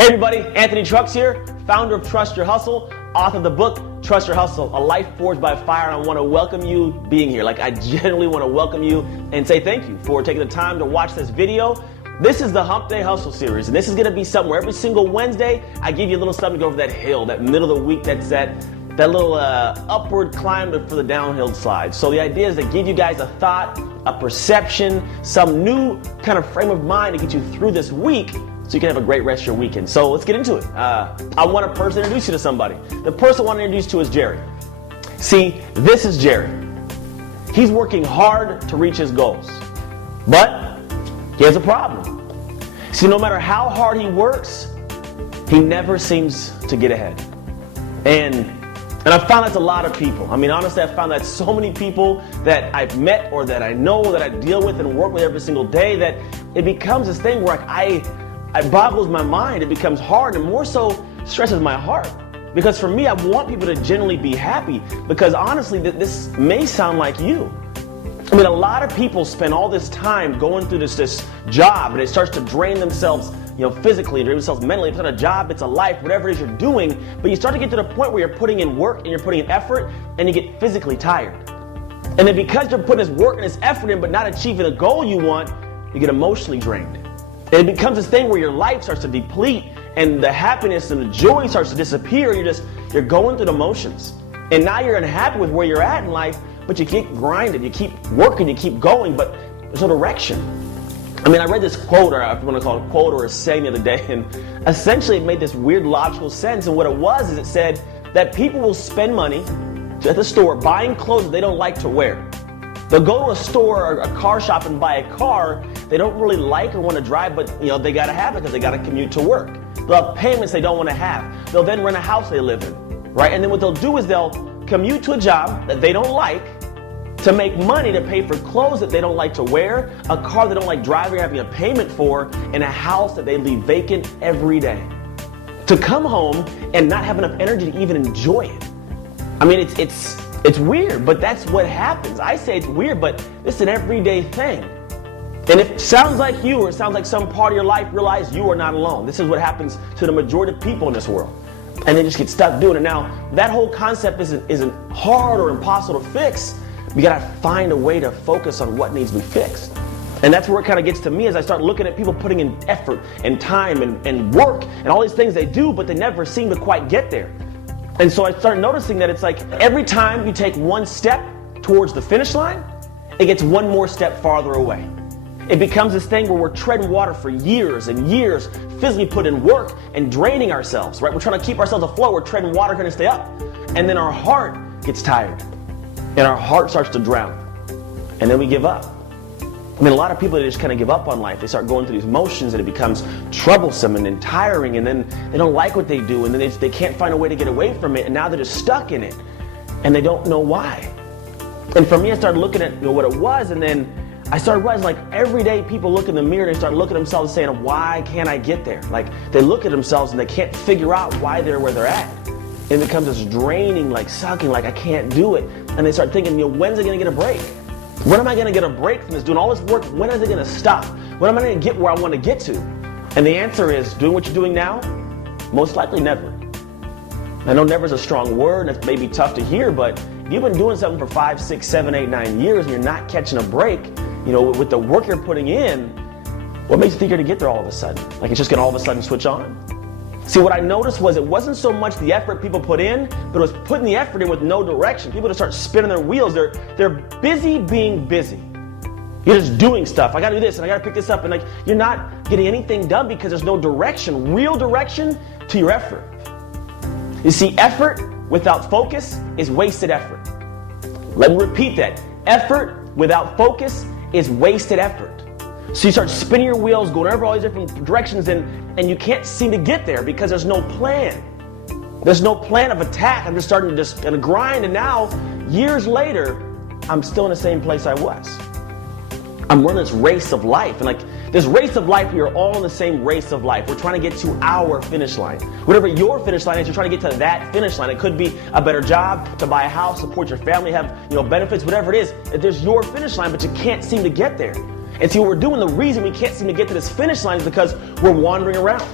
Hey everybody, Anthony Trucks here, founder of Trust Your Hustle, author of the book, Trust Your Hustle, A Life Forged by Fire. And I want to welcome you being here. I genuinely want to welcome you and say thank you for taking the time to watch this video. This is the Hump Day Hustle series, and this is going to be something where every single Wednesday, I give you a little something to go over that hill, that middle of the week, that's that little upward climb for the downhill slide. So the idea is to give you guys a thought, a perception, some new kind of frame of mind to get you through this week so you can have a great rest of your weekend. So let's get into it. I want to personally introduce you to somebody. The person I want to introduce you to is Jerry. See, this is Jerry. He's working hard to reach his goals, but he has a problem. See, no matter how hard he works, he never seems to get ahead. And I've found that's a lot of people. I mean, honestly, I've found that so many people that I've met or that I know, that I deal with and work with every single day, that it becomes this thing where it boggles my mind. It becomes hard, and more so stresses my heart. Because for me, I want people to genuinely be happy, because honestly, this may sound like you. I mean, a lot of people spend all this time going through this job, and it starts to drain themselves, physically, drain themselves mentally. It's not a job, it's a life, whatever it is you're doing. But you start to get to the point where you're putting in work and you're putting in effort, and you get physically tired. And then because you're putting this work and this effort in, but not achieving a goal you want, you get emotionally drained. And it becomes this thing where your life starts to deplete, and the happiness and the joy starts to disappear. You're going through the motions. And now you're unhappy with where you're at in life, but you keep grinding, you keep working, you keep going, but there's no direction. I mean, I read this quote, or if you want to call it a quote or a saying the other day, and essentially it made this weird logical sense. And what it was is it said that people will spend money at the store buying clothes that they don't like to wear. They'll go to a store or a car shop and buy a car they don't really like or want to drive, but they got to have it because they got to commute to work. They'll have payments they don't want to have. They'll then rent a house they live in, right? And then what they'll do is they'll commute to a job that they don't like to make money to pay for clothes that they don't like to wear, a car they don't like driving or having a payment for, and a house that they leave vacant every day. To come home and not have enough energy to even enjoy it. I mean, it's weird, but that's what happens. I say it's weird, but it's an everyday thing. And if it sounds like you, or it sounds like some part of your life, realize you are not alone. This is what happens to the majority of people in this world. And they just get stuck doing it. Now, that whole concept isn't hard or impossible to fix. We gotta find a way to focus on what needs to be fixed. And that's where it kind of gets to me, as I start looking at people putting in effort and time and work and all these things they do, but they never seem to quite get there. And so I start noticing that it's like every time you take one step towards the finish line, it gets one more step farther away. It becomes this thing where we're treading water for years and years, physically put in work and draining ourselves, right? We're trying to keep ourselves afloat. We're treading water, trying to stay up. And then our heart gets tired, and our heart starts to drown. And then we give up. I mean, a lot of people, they just kind of give up on life. They start going through these motions, and it becomes troublesome and then tiring, and then they don't like what they do, and then they can't find a way to get away from it, and now they're just stuck in it, and they don't know why. And for me, I started looking at what it was, and then I started realizing, every day people look in the mirror and they start looking at themselves saying, why can't I get there? They look at themselves and they can't figure out why they're where they're at. And it becomes this draining, sucking, I can't do it. And they start thinking, when's it gonna get a break? When am I gonna get a break from this? Doing all this work, when is it gonna stop? When am I gonna get where I wanna get to? And the answer is, doing what you're doing now? Most likely never. I know never is a strong word, and it may be tough to hear, but if you've been doing something for 5, 6, 7, 8, 9 years and you're not catching a break, with the work you're putting in, what makes you think you're gonna get there all of a sudden? It's just gonna all of a sudden switch on? See, what I noticed was it wasn't so much the effort people put in, but it was putting the effort in with no direction. People just start spinning their wheels. They're busy being busy. You're just doing stuff. I gotta do this, and I gotta pick this up, and you're not getting anything done because there's no direction, real direction to your effort. You see, effort without focus is wasted effort. Let me repeat that. Effort without focus is wasted effort. So you start spinning your wheels, going over all these different directions, and you can't seem to get there because there's no plan. There's no plan of attack. I'm just starting to grind, and now, years later, I'm still in the same place I was. I'm running this race of life, and this race of life, we are all in the same race of life. We're trying to get to our finish line. Whatever your finish line is, you're trying to get to that finish line. It could be a better job, to buy a house, support your family, have benefits, whatever it is. There's your finish line, but you can't seem to get there. And see, what we're doing, the reason we can't seem to get to this finish line is because we're wandering around.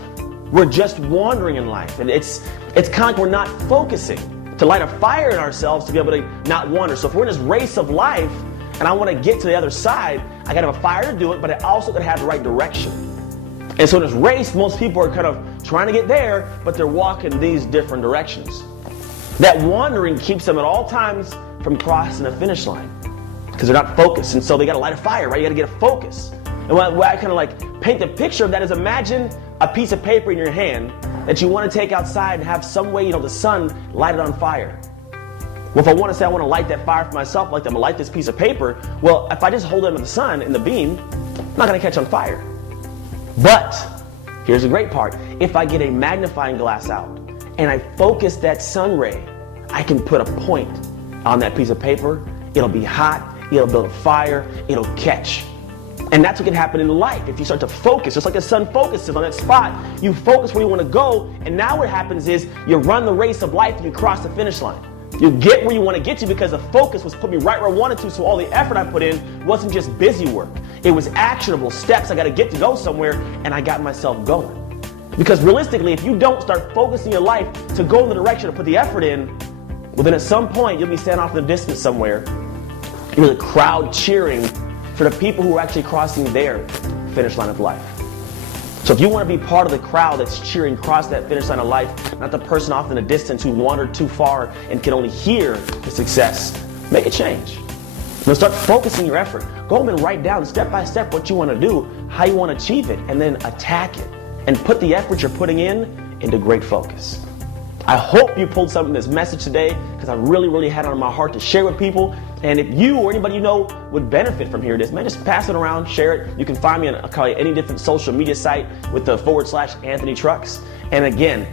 We're just wandering in life. And it's kind of like we're not focusing to light a fire in ourselves to be able to not wander. So if we're in this race of life and I want to get to the other side, I got to have a fire to do it, but I also got to have the right direction. And so in this race, most people are kind of trying to get there, but they're walking these different directions. That wandering keeps them at all times from crossing the finish line because they're not focused. And so they got to light a fire, right? You got to get a focus. And what I kind of like paint the picture of that is, imagine a piece of paper in your hand that you want to take outside and have some way, the sun light it on fire. Well, if I want to say I want to light that fire for myself, like I'm going to light this piece of paper, well, if I just hold it under the sun in the beam, I'm not going to catch on fire. But here's the great part. If I get a magnifying glass out and I focus that sun ray, I can put a point on that piece of paper. It'll be hot, it'll build a fire, it'll catch. And that's what can happen in life. If you start to focus, just like the sun focuses on that spot, you focus where you want to go, and now what happens is you run the race of life and you cross the finish line. You get where you want to get to because the focus was put me right where I wanted to, so all the effort I put in wasn't just busy work. It was actionable steps I got to get to go somewhere, and I got myself going. Because realistically, if you don't start focusing your life to go in the direction to put the effort in, well then at some point you'll be standing off in the distance somewhere. You're the crowd cheering for the people who are actually crossing their finish line of life. So if you want to be part of the crowd that's cheering across that finish line of life, not the person off in the distance who wandered too far and can only hear the success, make a change. Start focusing your effort. Go home and write down step by step what you want to do, how you want to achieve it, and then attack it. And put the effort you're putting in into great focus. I hope you pulled something from this message today, because I really had it on my heart to share with people. And if you or anybody you know would benefit from hearing this, man, just pass it around, share it. You can find me on any different social media site with the /Anthony Trucks. And again,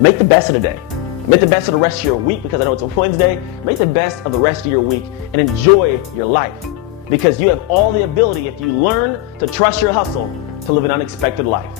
make the best of the day. Make the best of the rest of your week, because I know it's a Wednesday. Make the best of the rest of your week and enjoy your life, because you have all the ability, if you learn to trust your hustle, to live an unexpected life.